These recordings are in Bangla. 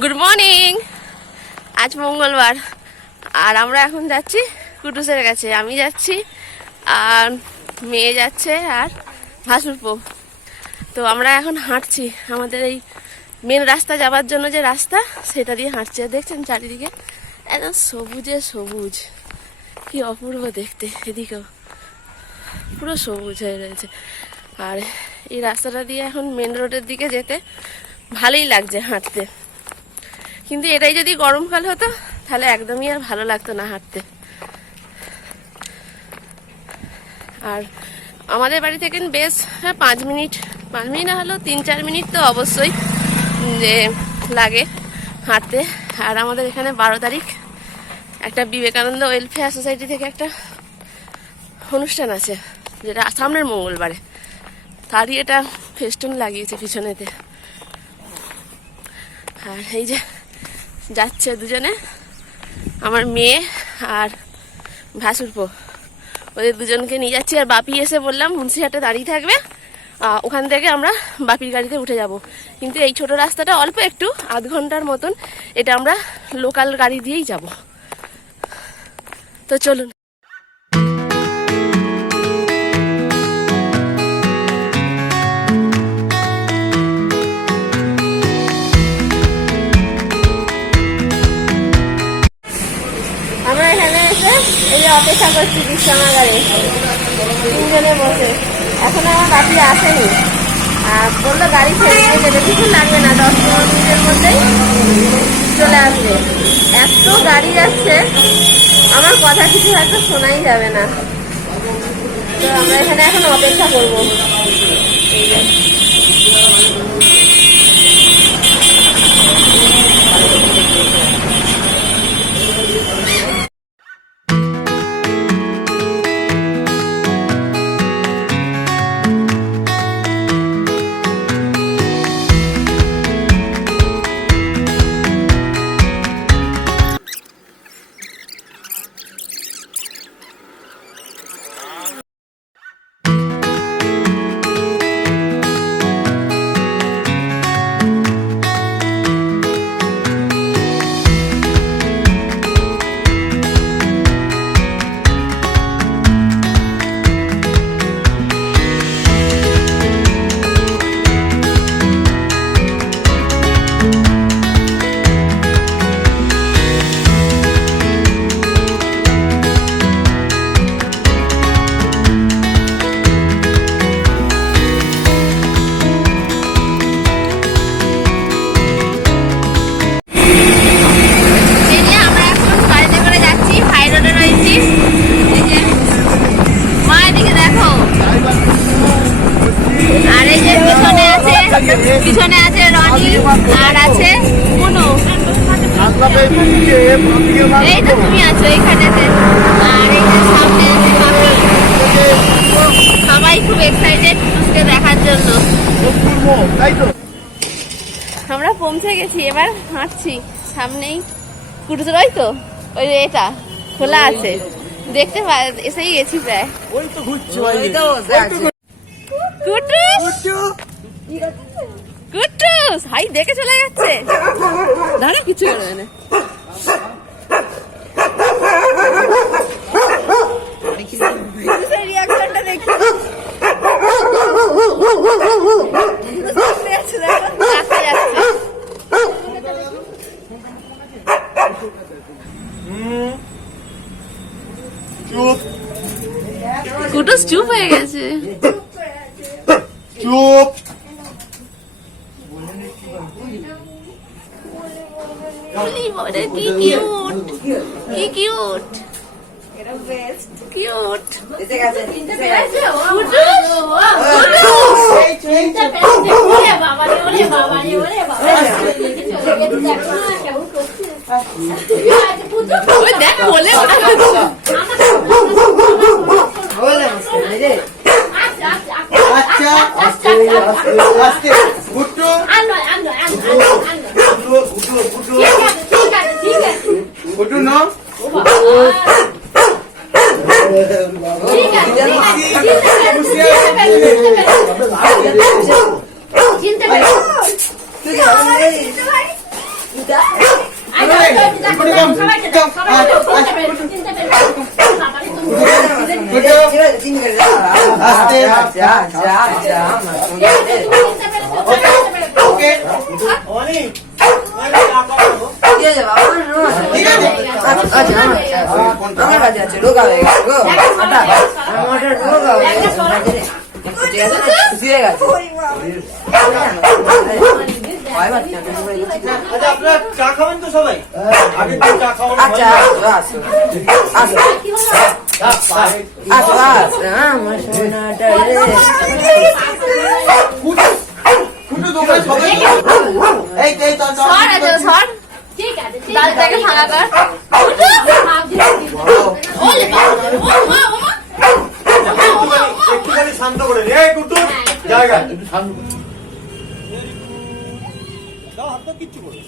Good morning. আজ মঙ্গলবার আর আমরা এখন যাচ্ছি কুটুসের কাছে। আমি যাচ্ছি আর মেয়ে যাচ্ছে আর ভাসুরপো। তো আমরা এখন হাঁটছি আমাদের এই মেন রাস্তা যাবার জন্য, যে রাস্তা সেটা দিয়ে হাঁটছি। দেখছেন চারিদিকে একদম সবুজে সবুজ, কি অপূর্ব দেখতে। এদিকেও পুরো সবুজ হয়ে রয়েছে। আর এই রাস্তাটা দিয়ে এখন মেন রোডের দিকে যেতে ভালোই লাগছে হাঁটতে, কিন্তু এটাই যদি গরমকাল হতো তাহলে একদমই আর ভালো লাগতো না হাঁটতে। আর আমাদের বাড়ি থেকে বেশ 5 মিনিট না হলেও 3-4 মিনিট তো অবশ্যই যে লাগে হাঁটতে। আর আমাদের এখানে 12 তারিখ একটা বিবেকানন্দ ওয়েলফেয়ার সোসাইটি থেকে একটা অনুষ্ঠান আছে, যেটা সামনের মঙ্গলবারে। তারই এটা ফেস্টুন লাগিয়েছে পিছনেতে। আর এই যে যাচ্ছে দুজনে, আমার মেয়ে আর ভাসুরপো, ওদের দুজনকে নিয়ে যাচ্ছি। আর বাপি এসে বললাম মুন্সিহাটে দাঁড়িয়ে থাকবে, ওখান থেকে আমরা বাপির গাড়িতে উঠে যাব। কিন্তু এই ছোট রাস্তাটা অল্প একটু, আধ ঘন্টার মতন, এটা আমরা লোকাল গাড়ি দিয়েই যাব। তো চলুন। আমরা এখানে এসে এই যে অপেক্ষা করছি বিশ্রামাগারে, তিনজনে বসে। এখন আমার বাপি আসেনি, বললো গাড়ি ছেড়ে দিয়ে যেতে, কিছু লাগবে না, 10-15 মিনিটের মধ্যেই চলে আসবে। এত গাড়ি যাচ্ছে, আমার কথা কিছু হয়তো শোনাই যাবে না। তো আমরা এখানে এখন অপেক্ষা করবো। পিছনে আছে রনি আর আছে মুনু, এই তো তুমি আছো এইখানেতে। আর এই যে সামনে আছে সবাই খুব এক্সাইটেড কুটুসকে দেখার জন্য। আমরা পৌঁছে গেছি, এবার হাঁটছি। সামনেই কুটুস, ওই তো ওই এটা খোলা আছে, দেখতে এসেই গেছি প্রায়। কুটুস হাই দেখে চলে যাচ্ছে, দাঁড়া কিছু করবে না। রিয়াকশনটা দেখি, কুটুস চুপ হয়ে গেছে। চুপ। কি কিউট, কি কিউট, কিউট। দেখ বলে আমার কাছে আছে রোগা হয়ে গেছে গো আমার রোগা হয়ে গেছে ঠিক আছে খুশি হয়ে গেছে আচ্ছা আপনারা চা খাবেন তো সবাই আগে তো চা খাওয়ানো আচ্ছা আসো আসো আসো আসো আমার সোনাটা রে কুটু তোমরা সবাই এই তো সর আছে সর ঠিক আছে দালটাকে ভাঙা কর একটুখানি শান্ত করে এই কুটু জায়গা একটু শান্ত করে দাও হাত কিচ্ছু করে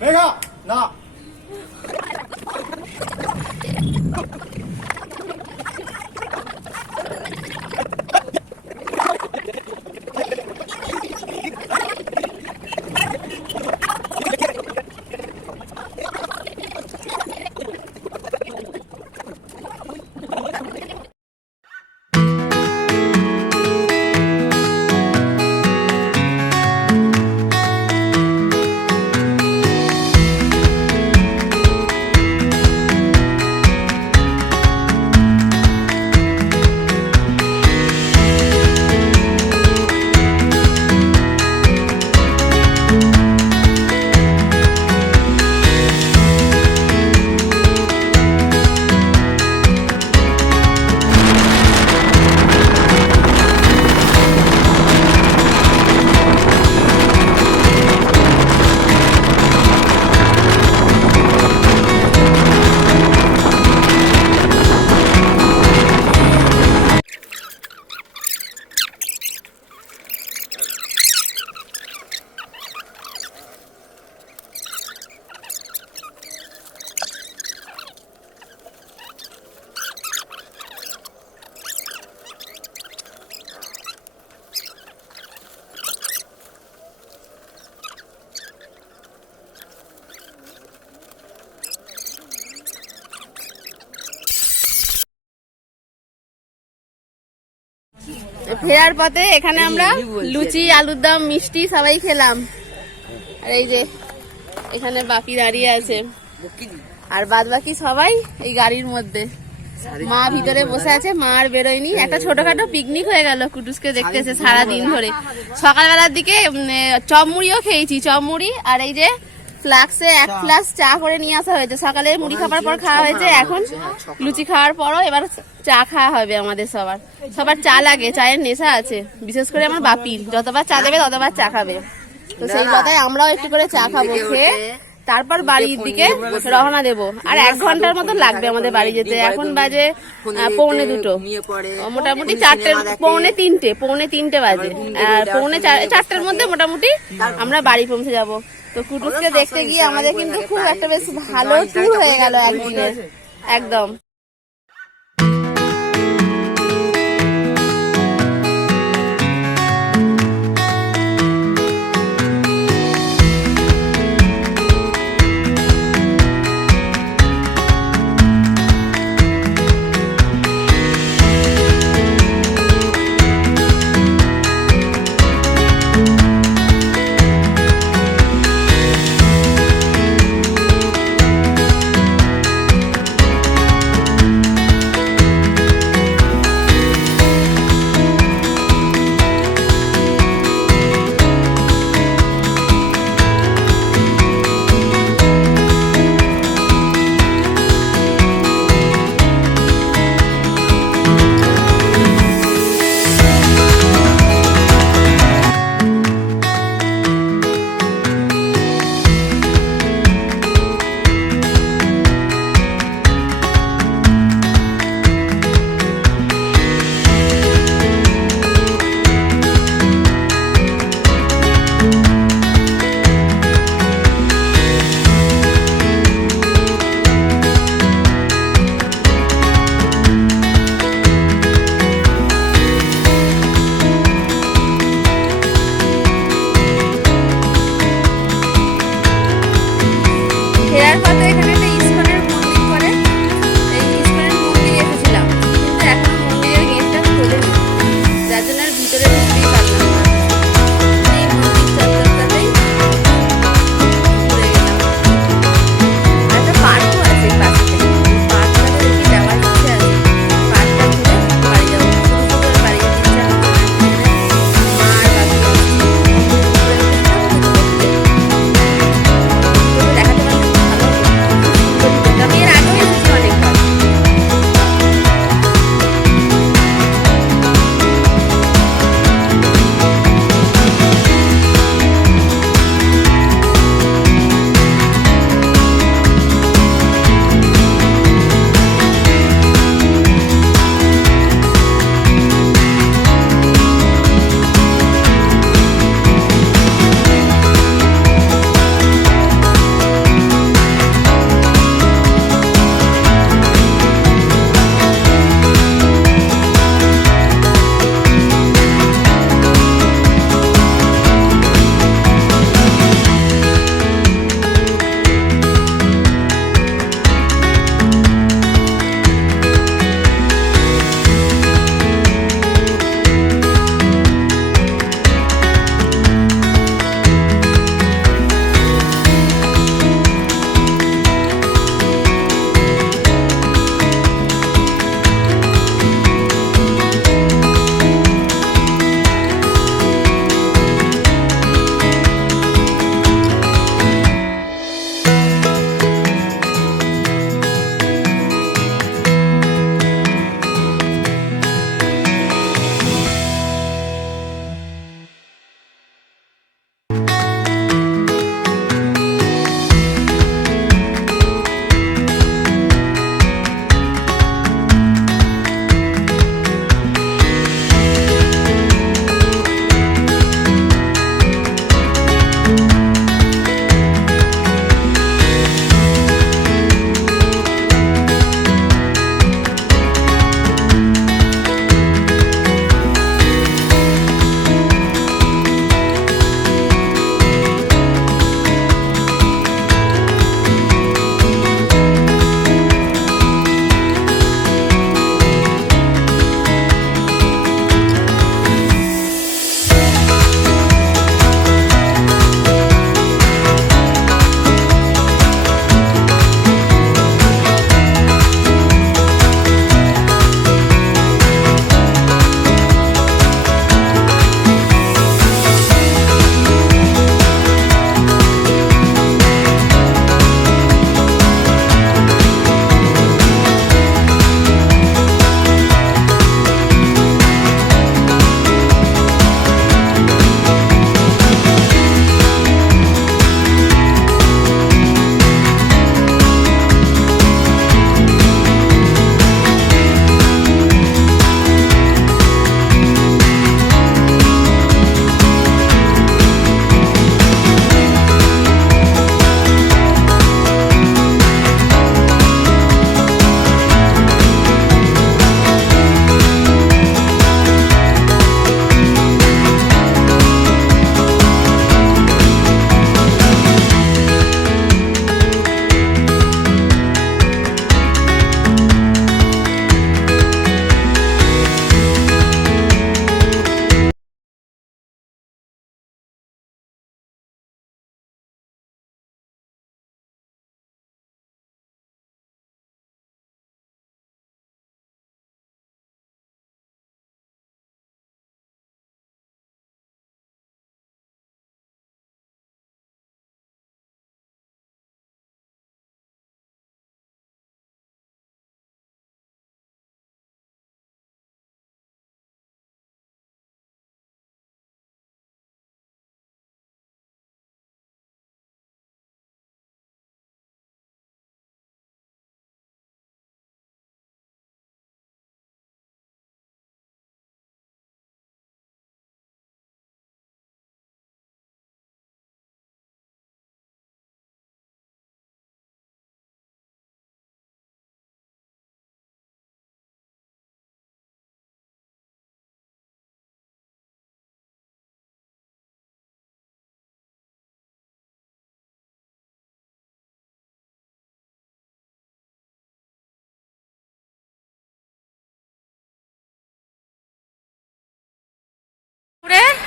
মেঘা না ফেরার পথে এখানে আমরা লুচি আলুর দম মিষ্টি সবাই খেলাম আর এই যে এখানে বাপি দাঁড়িয়ে আছে আর বাদ বাকি সবাই এই গাড়ির মধ্যে মা ভিতরে বসে আছে মা আর বেরোয়নি একটা ছোটখাটো পিকনিক হয়ে গেল কুটুসকে দেখতেছে সারাদিন ধরে সকালবেলার দিকে চপ মুড়িও খেয়েছি চপ মুড়ি আর এই যে ফ্লাক্সে 1 ফ্লাক্স চা করে নিয়ে আসা হয়েছে সকালে মুড়ি খাবার পর খাওয়া হয়েছে এখন লুচি খাওয়ার পরও এবার চা খাওয়া হবে আমাদের সবার চা লাগে চায়ের নেশা আছে বিশেষ করে আমার বাপির যতবার চা দেবে ততবার চা খাবে তো সেই কথায় আমরাও একটু করে চা খাবো খেয়ে তারপর বাড়ির দিকে রওনা দেবো আর 1 ঘন্টার মতো লাগবে আমাদের বাড়ি যেতে এখন বাজে 2:45 মোটামুটি 4টে 2:45 বাজে আর 4:45টার মধ্যে মোটামুটি আমরা বাড়ি পৌঁছে যাব তো কুটুসকে দেখতে গিয়ে আমাদের কিন্তু খুব একটা বেশ ভালো ট্যুর হয়ে গেল একদিনের একদম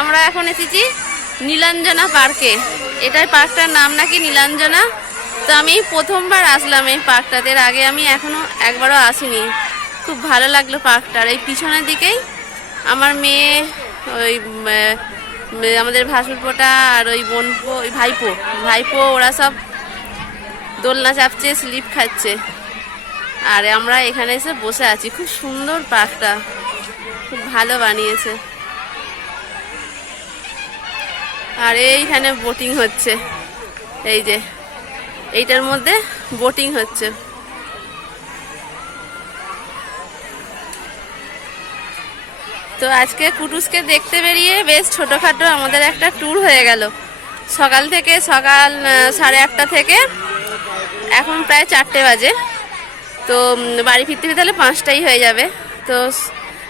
আমরা এখন এসেছি নীলাঞ্জনা পার্কে। এটার পার্কটার নাম নাকি নীলাঞ্জনা। তো আমি প্রথমবার আসলাম এই পার্কটাতে, এর আগে আমি এখনো একবারও আসিনি। খুব ভালো লাগলো পার্কটার। এই পিছনের দিকেই আমার মেয়ে, ওই আমাদের ভাসুরপোটা আর ওই বোনপো, ওই ভাইপো ওরা সব দোলনা চাপছে, স্লিপ খাচ্ছে, আর আমরা এখানে এসে বসে আছি। খুব সুন্দর পার্কটা, খুব ভালো বানিয়েছে। আর এইখানে বোটিং হচ্ছে, এই যে এইটার মধ্যে বোটিং হচ্ছে। তো আজকে কুটুসকে দেখতে বেরিয়ে বেশ ছোটোখাটো আমাদের একটা ট্যুর হয়ে গেল। সকাল 8:30 থেকে এখন প্রায় 4টে বাজে। তো বাড়ি ফিরতে ফিরতে তাহলে 5টাই হয়ে যাবে। তো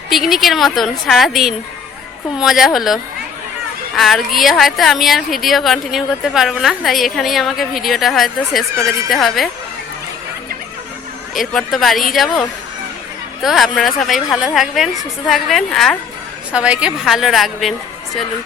পিকনিকের মতন সারা দিন খুব মজা হলো। আর গিয়ে হয়তো আমি আর ভিডিও কন্টিনিউ করতে পারবো না, তাই এখানেই আমাকে ভিডিওটা হয়তো শেষ করে দিতে হবে। এরপর তো বাড়িই যাব। তো আপনারা সবাই ভালো থাকবেন, সুস্থ থাকবেন আর সবাইকে ভালো রাখবেন। চলুন।